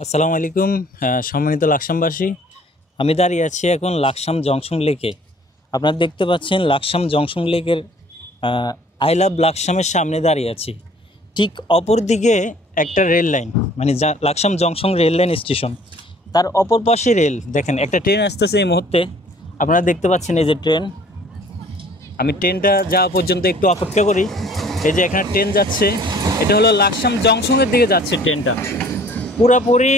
আসসালামু আলাইকুম সম্মানিত লাকসামবাসী। আমি দাঁড়িয়ে আছি এখন লাকসাম জংশন লেকে। আপনারা দেখতে পাচ্ছেন লাকসাম জংশন লেকের আই লাভ লাকসামের সামনে দাঁড়িয়ে আছি। ঠিক অপর দিকে একটা রেল লাইন, মানে Laksam junction rail line station, তার অপর পাশে রেল। দেখেন একটা ট্রেন আসতেছে এই মুহূর্তে, আপনারা দেখতে পাচ্ছেন এই যে ট্রেন। আমি ট্রেনটা যাওয়া পর্যন্ত একটু অপেক্ষা করি। এই যে এখানে ট্রেন যাচ্ছে, এটা হলো লাকসাম জংশনের দিকে যাচ্ছে ট্রেনটা। পুরোপুরি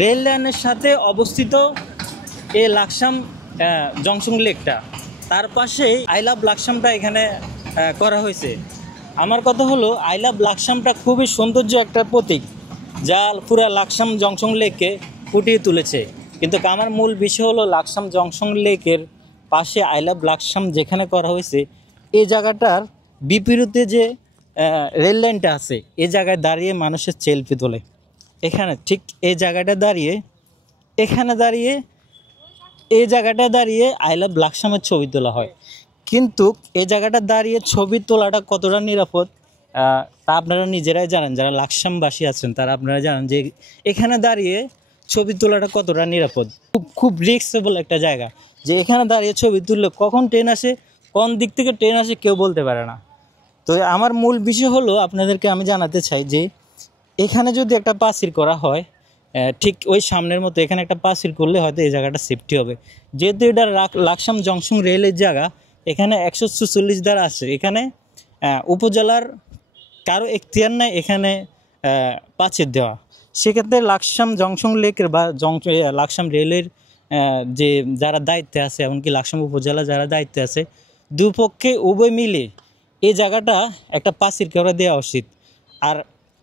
রেল লাইনের সাথে অবস্থিত এই লাকসাম জংশন লেকটা, তার পাশেই আই লাভ লাকসামটা এখানে করা হয়েছে। আমার কথা হলো আই লাভ লাকসামটা খুবই সৌন্দর্য একটা প্রতীক, যা পুরা লাকসাম জংশন লেককে ফুটিয়ে তুলেছে। কিন্তু আমার মূল বিষয় হলো লাকসাম জংশন লেকের পাশে আই লাভ লাকসাম যেখানে করা হয়েছে, এই জায়গাটার বিপরীতে যে রেল লাইনটা আছে, এই জায়গায় দাঁড়িয়ে মানুষের সেলফি তোলে। এখানে ঠিক এই জায়গাটা দাঁড়িয়ে, এখানে দাঁড়িয়ে, এই জায়গাটা দাঁড়িয়ে আই লাভ লাকসামের ছবি তোলা হয়। কিন্তু এই জায়গাটা দাঁড়িয়ে ছবি তোলাটা কতটা নিরাপদ তা আপনারা নিজেরাই জানেন। যারা লাকসামবাসী আছেন তারা আপনারা জানেন যে এখানে দাঁড়িয়ে ছবি তোলাটা কতটা নিরাপদ। খুব রিস্কেবল একটা জায়গা, যে এখানে দাঁড়িয়ে ছবি তুললে কখন ট্রেন আসে, কোন দিক থেকে ট্রেন আসে কেউ বলতে পারে না। তো আমার মূল বিষয় হলো আপনাদেরকে আমি জানাতে চাই যে এখানে যদি একটা পাঁচিল করা হয়, ঠিক ওই সামনের মতো এখানে একটা পাঁচিল করলে হয়তো এই জায়গাটা সেফটি হবে। যেহেতু এটা লাকসাম জংশন রেলের জায়গা, এখানে 144 দ্বারা আছে, এখানে উপজেলার কারো এখতিয়ার নাই এখানে পাঁচিল দেওয়া। সেক্ষেত্রে লাকসাম জংশন লেকের বা লাকসাম রেলের যে যারা দায়িত্বে আছে, এমনকি লাকসাম উপজেলা যারা দায়িত্বে আছে, দুপক্ষে উভয় মিলে এই জায়গাটা একটা পাঁচিল করে দেওয়া উচিত। আর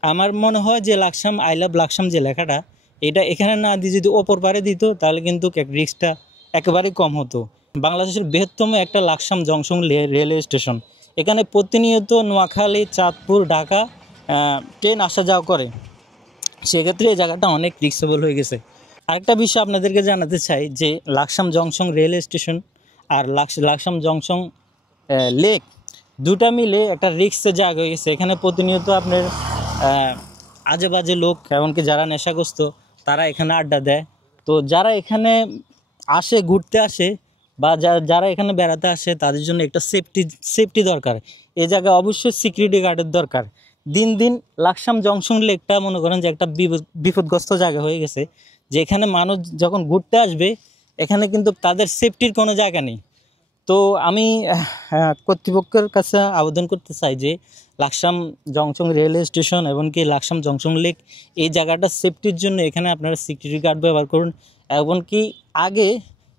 আমার মনে হয় যে লাকসাম আই লাভ লাকসাম যে লেখাটা, এটা এখানে না দিয়ে যদি ওপর পারে দিত তাহলে কিন্তু রিস্কটা একেবারেই কম হতো। বাংলাদেশের বৃহত্তম একটা লাকসাম জংশন রেলওয়ে স্টেশন, এখানে প্রতিনিয়ত নোয়াখালী, চাঁদপুর, ঢাকা ট্রেন আসা যাওয়া করে। সেক্ষেত্রে এই জায়গাটা অনেক রিস্কেবল হয়ে গেছে। আরেকটা বিষয় আপনাদেরকে জানাতে চাই যে লাকসাম জংশন রেলওয়ে স্টেশন আর লাকসাম জংশন লেক দুটা মিলে একটা রিস্কের জায়গা হয়ে গেছে। এখানে প্রতিনিয়ত আপনার আজে বাজে লোক, এমনকি যারা নেশাগ্রস্ত, তারা এখানে আড্ডা দেয়। তো যারা এখানে আসে, ঘুরতে আসে, বা যারা এখানে বেড়াতে আসে, তাদের জন্য একটা সেফটি দরকার। এই জায়গায় অবশ্যই সিকিউরিটি গার্ডের দরকার। দিন দিন লাকসাম জংশন লেকটা মনে করেন যে একটা বিপদগ্রস্ত জায়গা হয়ে গেছে, যে এখানে মানুষ যখন ঘুরতে আসবে, এখানে কিন্তু তাদের সেফটির কোনো জায়গা নেই। তো আমি কর্তৃপক্ষের কাছে আবেদন করতে চাই যে লাকসাম জংশন রেলওয়ে স্টেশন এমনকি লাকসাম জংশন লেক, এই জায়গাটা সেফটির জন্য এখানে আপনারা সিকিউরিটি গার্ড ব্যবহার করুন। এমনকি আগে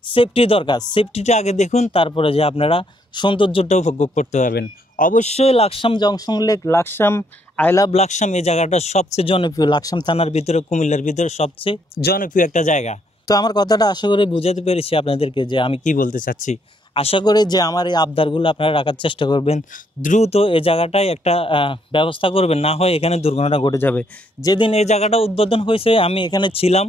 সেফটি দরকার, সেফটিটা আগে দেখুন, তারপরে যে আপনারা সৌন্দর্যটা উপভোগ করতে পারবেন। অবশ্যই Laksam junction lake, Laksam I love Laksam, এই জায়গাটা সবচেয়ে জনপ্রিয়, লাকসাম থানার ভিতরে, কুমিল্লার ভিতরে সবচেয়ে জনপ্রিয় একটা জায়গা। তো আমার কথাটা আশা করি বুঝাতে পেরেছি আপনাদেরকে যে আমি কি বলতে চাচ্ছি। আশা করি যে আমার এই আবদারগুলো আপনারা রাখার চেষ্টা করবেন। দ্রুত এই জায়গাটায় একটা ব্যবস্থা করবেন, না হয় এখানে দুর্ঘটনা ঘটে যাবে। যেদিন এই জায়গাটা উদ্বোধন হয়েছে আমি এখানে ছিলাম,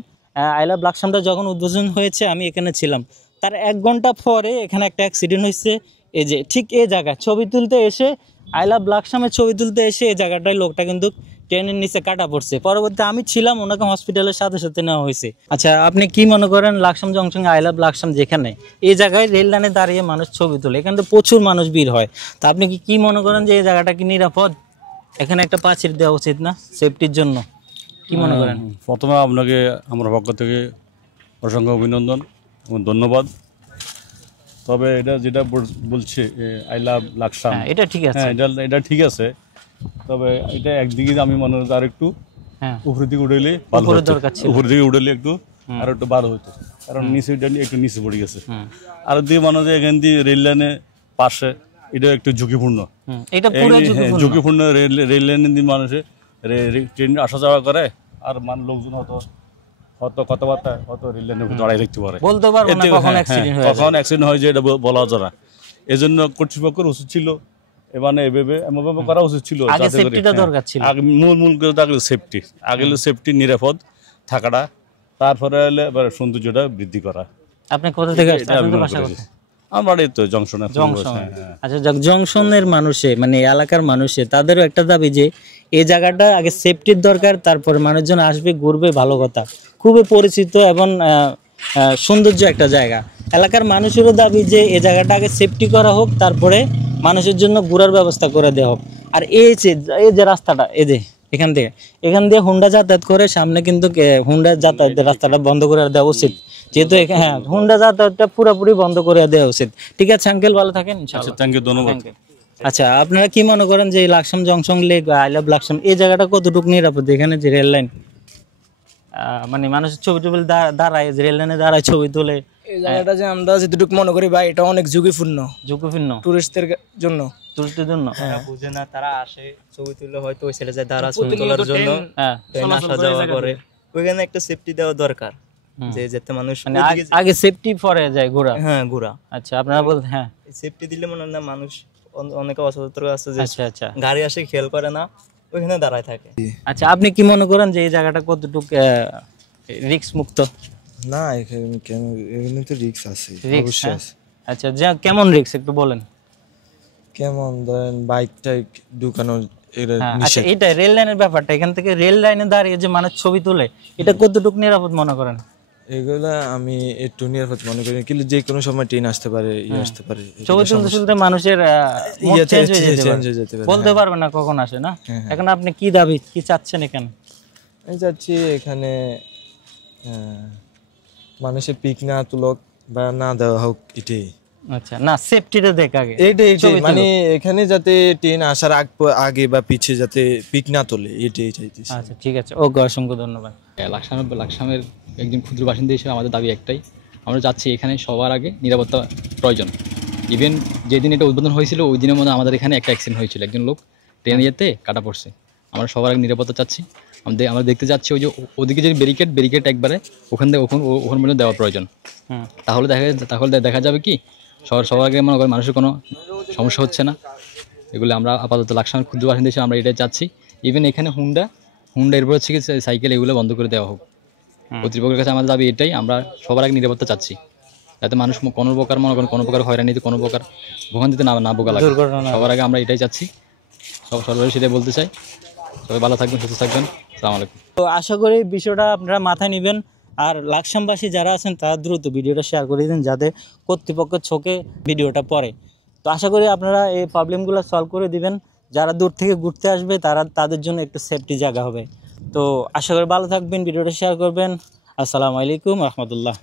আই লাভ লাকসামটা যখন উদ্বোধন হয়েছে আমি এখানে ছিলাম, তার 1 ঘন্টা পরে এখানে একটা অ্যাক্সিডেন্ট হয়েছে। এই যে ঠিক এই জায়গায় ছবি তুলতে এসে, আই লাভ লাকসামের ছবি তুলতে এসে এই জায়গাটায় লোকটা কিন্তু ট্রেনের নিচে কাটা পড়ছে। পরবর্তী আমি ছিলাম, ওনাকে হসপিটালের সাথে সাথে নেওয়া হয়েছে। আচ্ছা, আপনি কি মনে করেন Laksam junction I love Laksam যেখানে, এই জায়গায় রেল লাইনে দাঁড়িয়ে মানুষ ছবি তোলে, এখানে তো প্রচুর মানুষ ভিড় হয়, তা আপনি কি মনে করেন যে এই জায়গাটা কি নিরাপদ? এখানে একটা পাঁচিল দেওয়া উচিত না সেফটির জন্য? কি মনে করেন? প্রথমে আপনাকে আমার পক্ষ থেকে অসংখ্য অভিনন্দন এবং ধন্যবাদ। তবে এটা যেটা বলছে আই লাভ লাকসাম, এটা ঠিক আছে, এটা ঠিক আছে। তবে এটা একদিকে আমি মনে হয় আর একটু উপরের দিকে উঠেলে ভালো হতো, উপরের দিকে উঠেলে একটু আর একটু ভালো হতো, কারণ নিচে একটু নিচে পড়ে গেছে। আর দিকে মনে হয় এখান দিয়ে রেল লাইনের পাশে, এটা একটু ঝুঁকিপূর্ণ, ঝুঁকিপূর্ণ রেল লাইনের দিয়ে মানুষের ট্রেন আসা যাওয়া করে, আর লোকজন হয়তো কথাবার্তা হয়তো রেল লাইনের দাঁড়াই দেখতে পারে, কখন অ্যাক্সিডেন্ট হয় যে এটা বলা যায় না। এই জন্য কর্তৃপক্ষের উচিত ছিল এভাবে এমনভাবে করা উচিত ছিল, মূল সেফটি আগে, সেফটি নিরাপদ থাকাটা, তারপরে হলে সৌন্দর্যটা বৃদ্ধি করা। আপনি কোথা থেকে আমার এই তো জংশন। আচ্ছা, জংশনের মানুষে, মানে এলাকার মানুষে, তাদেরও একটা দাবি যে এই জায়গাটা আগে সেফটির দরকার, তারপরে মানুষজন আসবে ঘুরবে, ভালো কথা। খুবই পরিচিত এবং সৌন্দর্য একটা জায়গা। এলাকার মানুষেরও দাবি যে এই জায়গাটা আগে সেফটি করা হোক, তারপরে মানুষের জন্য ঘোরার ব্যবস্থা করে দেওয়া হোক। আর এই যে রাস্তাটা, এখান দিয়ে হুন্ডা যাতায়াত করে, সামনে কিন্তু হুন্ডা যাতায়াতের রাস্তাটা বন্ধ করে দেওয়া উচিত, যেহেতু হ্যাঁ হুন্ডা যাতায়াতটা পুরোপুরি বন্ধ করে দেওয়া উচিত। ঠিক আছে আঙ্কেল, ভালো থাকেন ইনশাআল্লাহ। থ্যাংক ইউ, ধন্যবাদ। আচ্ছা, আপনারা কি মনে করেন যে এই লাকসাম জংশন লেক বা আই লাভ লাকসাম এই জায়গাটা কতটুকু নিরাপদ? এখানে যে রেল লাইন, মানে মানুষের ছবি টবি দাঁড়ায়, রেল লাইনে দাঁড়ায় ছবি তোলে, এই জায়গাটা যে আমরা যেটুকু মনে করি ভাই, এটা অনেক ঝুঁকিপূর্ণ টুরিস্টদের জন্য। বুঝে না, তারা আসে ছবি তুলে, হয়তো ওই ছেলে যায় দাঁড়া ছবি তোলার জন্য, আসা যাওয়া করে, ওইখানে একটা সেফটি দেওয়া দরকার, যে যাতে মানুষ আগে সেফটি পরে যায় ঘোরা। হ্যাঁ ঘোরা। আচ্ছা, আপনারা বলতে হ্যাঁ সেফটি দিলে মনে হয় না, মানুষ অনেকে অসতর্ক আছে যে আচ্ছা গাড়ি আসে খেয়াল করে না, ওইখানে দাঁড়ায় থাকে। আচ্ছা, আপনি কি মনে করেন যে এই জায়গাটা কতটুকু রিস্ক মুক্ত? না, এখানে তো রিস্ক আছে, অবশ্যই আছে। আচ্ছা, কেমন রিস্ক একটু বলেন। কেমন ধরেন বাইক টাইক ঢুকানো, আচ্ছা, এটা রেল লাইনের ব্যাপারটা, এখান থেকে রেল লাইনে দাঁড়িয়ে যে মানুষ ছবি তোলে, এটা কতটুকু নিরাপদ মনে করেন? এগুলা আমি একটু নিরাপদ মনে করি, কিন্তু যে কোনো সময় ট্রেন আসতে পারে, আসতে পারে, ছবি তুলতে মানুষের চেঞ্জ হয়ে যেতে পারে, বলতে পারবে না কখন আসে না। এখন আপনি কি দাবি, কি চাচ্ছেন এখানে? আমি চাচ্ছি এখানে মানুষের পিক না তুলক বা না দেওয়া হোক, এটাই। আচ্ছা, না সেফটিটা দেখ আগে, এইটাই মানে এখানে যাতে ট্রেন আসার আগে বা পিছে যাতে পিক না তোলে, এটাই চাইতেছি। আচ্ছা ঠিক আছে, ওকে, অসংখ্য ধন্যবাদ। লাকসামের একজন ক্ষুদ্র বাসিন্দা হিসেবে আমাদের দাবি একটাই, আমরা চাচ্ছি এখানে সবার আগে নিরাপত্তা প্রয়োজন। ইভেন যেদিন এটা উদ্বোধন হয়েছিল ওই দিনের মধ্যে আমাদের এখানে একটা অ্যাক্সিডেন্ট হয়েছিল, একজন লোক ট্রেনে যেতে কাটা পড়ছে। আমরা সবার আগে নিরাপত্তা চাচ্ছি। আমরা দেখতে যাচ্ছি ওই যে ওদিকে যে ব্যারিকেড একবারে ওখানে মধ্যে দেওয়া প্রয়োজন। তাহলে দেখা যাবে কি সবার আগে মনে করেন মানুষের কোনো সমস্যা হচ্ছে না। এগুলো আমরা আপাতত লাকসামের ক্ষুদ্র বাসিন্দা হিসেবে আমরা এটাই চাচ্ছি। ইভেন এখানে হুন্ডা এরপর হচ্ছে সাইকেল, এগুলো বন্ধ করে দেওয়া হোক। কর্তৃপক্ষের কাছে আমাদের দাবি এটাই, আমরা সবার আগে নিরাপত্তা চাচ্ছি, যাতে মানুষ কোনো প্রকার হয়রানিতে, কোনো প্রকার ভোগান্তিতে না ভোগা লাগে। সবার আগে আমরা এটাই চাচ্ছি, সর্বোপরি সেটাই বলতে চাই। সবাই ভালো থাকবেন, সুস্থ থাকবেন। আসসালামু আলাইকুম। তো আশা করি বিষয়টা আপনারা মাথায় নেবেন, আর লাকসামবাসী যারা আছেন তারা দ্রুত ভিডিওটা শেয়ার করে দিন, যাতে কর্তৃপক্ষের চোখে ভিডিওটা পড়ে। তো আশা করি আপনারা এই প্রবলেমগুলো সলভ করে দিবেন। যারা দূর থেকে ঘুরতে আসবে তাদের জন্য একটু সেফটি জায়গা হবে। তো আশা করি ভালো থাকবেন, ভিডিওটা শেয়ার করবেন। আসসালামু আলাইকুম রহমতুল্লাহ।